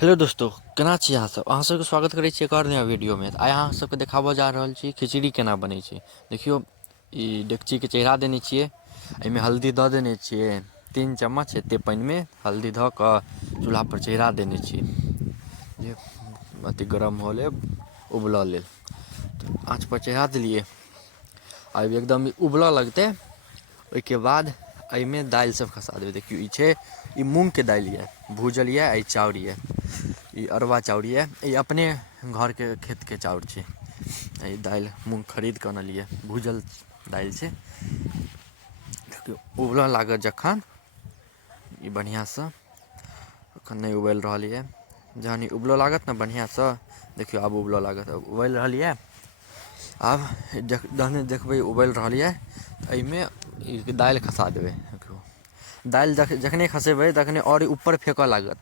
Hello दोस्तों, केना छी अहाँ सबके स्वागत करै छी एक और नया वीडियो में। आइ अहाँ सबके देखाबऽ जा रहल छी खिचड़ी केना बनै छै। देखियो ई डेगची के चढ़ा देने छियै, एहिमे हल्दी दऽ देने छियै 3 चम्मच एते पानि में हल्दी धऽ कऽ चूल्हा पर चढ़ा देने छियै जे अति गरम हो ले उबलऽ लेल। तो आँच पर चढ़ा देलियै, आब एकदम उबलऽ लगतै। ओहिके बाद एहिमे दालि सब खसा देबै। देखियो ई छै, ई मूँग के दालि ये, भूजल ये, ई चाउर ये, ई अरवा चाउर ये, ई अपने घर के खेत के चाउर छै। ई दालि मूँग खरीद कऽ अनलियै, भूजल दालि छै। देखियौ उबलऽ लागत जखन ई बढ़िआँसँ, एखन नहि उबालि रहल यऽ, जहन ई उबलऽ लागत ने बढ़िआँसँ, देखियौ आब उबलऽ लागत, अब उबालि रहल यऽ। आब जखने देखबै उबालि रहल यऽ तऽ एहिमे ई दालि खसा देबै। दालि जखने खसेबै तखने और ऊपर फेकऽ लागत,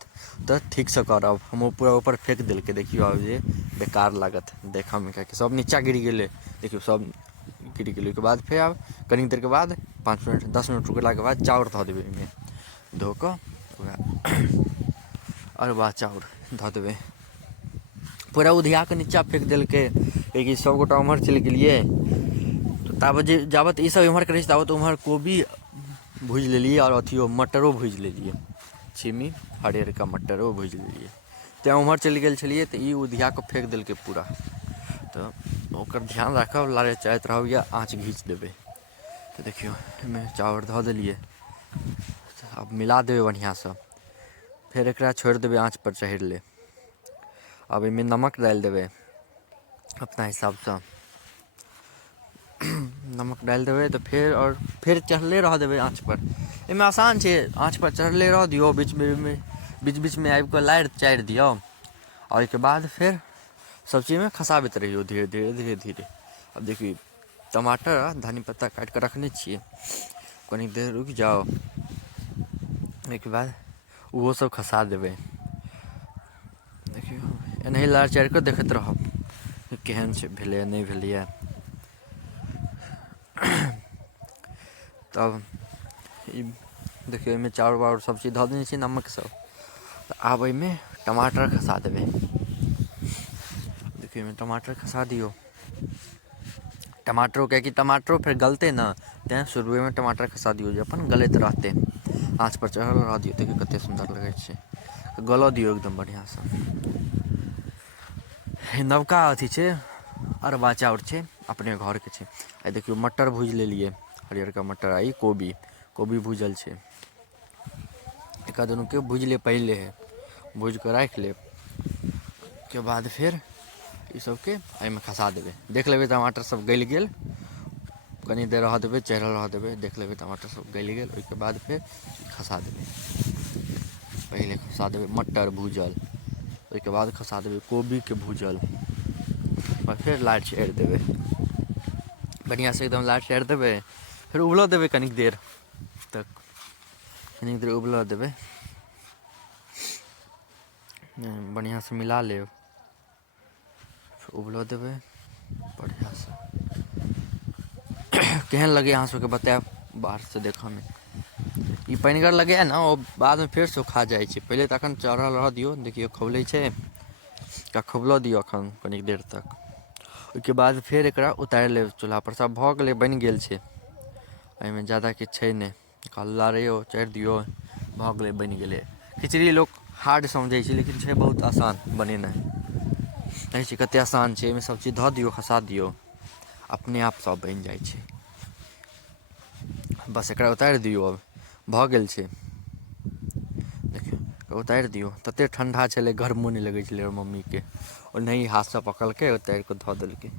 तऽ ठीकसँ करब। हम पूरा ऊपर फेक देलकै, देखियौ आब जे बेकार लागत देखऽमे, किएकि सब नीचाँ गिर गेलै। देखियौ सब गिर गेलै। ओहिके बाद फेर आब कनि देरके बाद 5 मिनट 10 मिनट उकेलाके बाद चाउर धऽ देबै ओहिमे, धो कऽ अरवा चाउर धऽ देबै। पूरा उधिया कऽ नीचाँ फेक देलकै, किएकि सभगोटा ओम्हर चलि गेलियै। ताबत जाबत ईसब एम्हर करै छै ताबत ओम्हर कोबी भुजि लेलियै और अथियो मटरो भुजि लेलियै, छिम्मी हरियरका मटरो भुजि लेलियै। तेँ ओम्हर चलि गेल छलियै तऽ ई उधिया कऽ फेक देलकै पूरा। तऽ ओकर ध्यान राखब, लारे चाहैत रहब या आँच घीच देबै। तऽ देखियौ एहिमे चाउर धऽ देलियै, आब मिला देबै बढ़िआँसँ। फेर एकरा छोड़ि देबै आँच पर चढ़ै ले। आब एहिमे नमक डालि देबै अपना हिसाबसँ। नमक डालि देबै तऽ फेर चढ़ले रहऽ देबै आँच पर। एहिमे आसान छै, आँच पर चढ़ले रहऽ दियौ, बीच बीचमे आबि कऽ लारि चाड़ि दियौ, आओर ओहिके बाद फेर सबचीजमे खसाबैत रहियौ धीरे धीरे धीरे धीरे। आब देखियौ टमाटर आ धनी पत्ता काटि कऽ रखने छियै, कनि देर रुकि जाउ, ओहिके बाद ओहो सब खसा देबै। देखियौ एनाहि लारि चारि कऽ देखैत रहब केहन छै, भेलैया नहि भेलैया। तब ई देखियौ एहिमे चाउर वाउर सबचीज धऽ देने छियै नमक सब। तऽ आब एहिमे टमाटर खसा देबै। देखियौ एहिमे टमाटर खसा दियौ। टमाटरो, किएकि टमाटरो फेर गलतै ने, तेँ शुरुएमे टमाटर खसा दियौ जे अपन गलैत रहतै। आँच पर चढ़ल रहऽ दियौ, देखियौ कतेक सुन्दर लगै छै। गलऽ दियौ एकदम बढ़िआँसँ। नवका अथी छै, अरवा चाउर छै, अपने घरके छै। आ देखियौ मटर भूजि लेलियै, हरियरका मटर, आ ई कोबी भूजल छै। एकरा दुनूके भूजि लेब पहिलेहे, भूजि कऽ राखि लेब। ओहिके बाद फेर ईसबके एहिमे खसा देबै। देख लेबै टमाटर सब गलि गेल, कनि देर रहऽ देबै, चढ़ल रहऽ देबै, देख लेबै टमाटर सब गलि गेल। ओहिके बाद फेर खसा देबै, पहिले खसा देबै मटर भूजल, ओहिके बाद खसा देबै कोबीके भूजल, फेर लारि चाड़ि देबै बढ़िआँसँ, एकदम लारि चाड़ि देबै। फेर उबलऽ देबै कनिक देर तक, कनिक देर उबलऽ देबै, बढ़िआँसँ मिला लेब, उबलऽ देबै बढ़िआँसँ। केहन लगैए अहाँ सबके बताएब बाहरसँ देखऽमे। ई पानिगर लगैए ने, ओ बादमे फेर सुखा जाइ छै, पहिले तऽ एखन चढ़ल रहऽ दियौ। देखियौ खौलै छै, एकरा खौलऽ दियौ एखन कनिक देर तक। ओहिके बाद फेर एकरा उतारि लेब चूल्हापर सँ। भऽ गेलै, बनि गेल छै, एहिमे जादा किछु छै नहि, लारियौ चाड़ि दियौ, भऽ गेलै, बनि गेलै। खिचड़ी लोक हार्ड समझै छै, लेकिन छै बहुत आसान बनेनाइ। देखै छियै कतेक आसान छै, एहिमे सबचीज धऽ दियौ, खसा दियौ, अपने आप सब बनि जाइ छै। बस एकरा उतारि दियौ, अब भऽ गेल छै। देखियौ उतारि दियौ, ततेक ठण्डा छलै, गरमो नहि लगै छलै मम्मीके, ओनाहि हाथसँ पकड़लकै उतारि कऽ धऽ देलकै।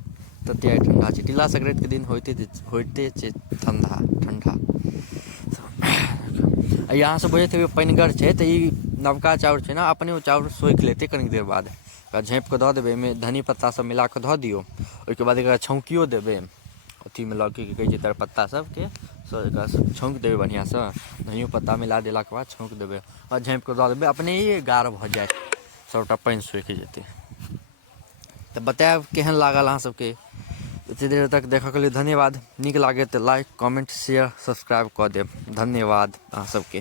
ततेक आइ ठण्डा छै, तिला सङ्क्रान्तिके दिन होइते छै ठण्डा ठण्डा। ई अहाँसब बुझैत हेबै पानिगर छै, तऽ ई नवका चाउर छै ने, अपने ओ चाउर सोखि लेतै कनि देर बाद। ओकरा झाँपि कऽ दऽ देबै, ओहिमे धनी पत्ता सब मिला कऽ धऽ दियौ। ओहिके बाद एकरा छौँकिओ देबै, अथीमे लऽ कऽ की कहै छै तेजपत्ता सबके, एकरा छौँकि देबै बढ़िआँसँ। धनियो पत्ता मिला देलाके बाद छौँकि देबै, आओर झाँपि कऽ दऽ देबै, अपने गाढ़ भऽ जायत, सबटा पानि सोखि जेतै। तऽ बतायब केहन लागल अहाँ सबके। एतेक देर तक देखऽके लेल धन्यवाद। नीक लागै तऽ लाइक कमेंट शेयर सब्सक्राइब कऽ देब। धन्यवाद अहाँ सबके।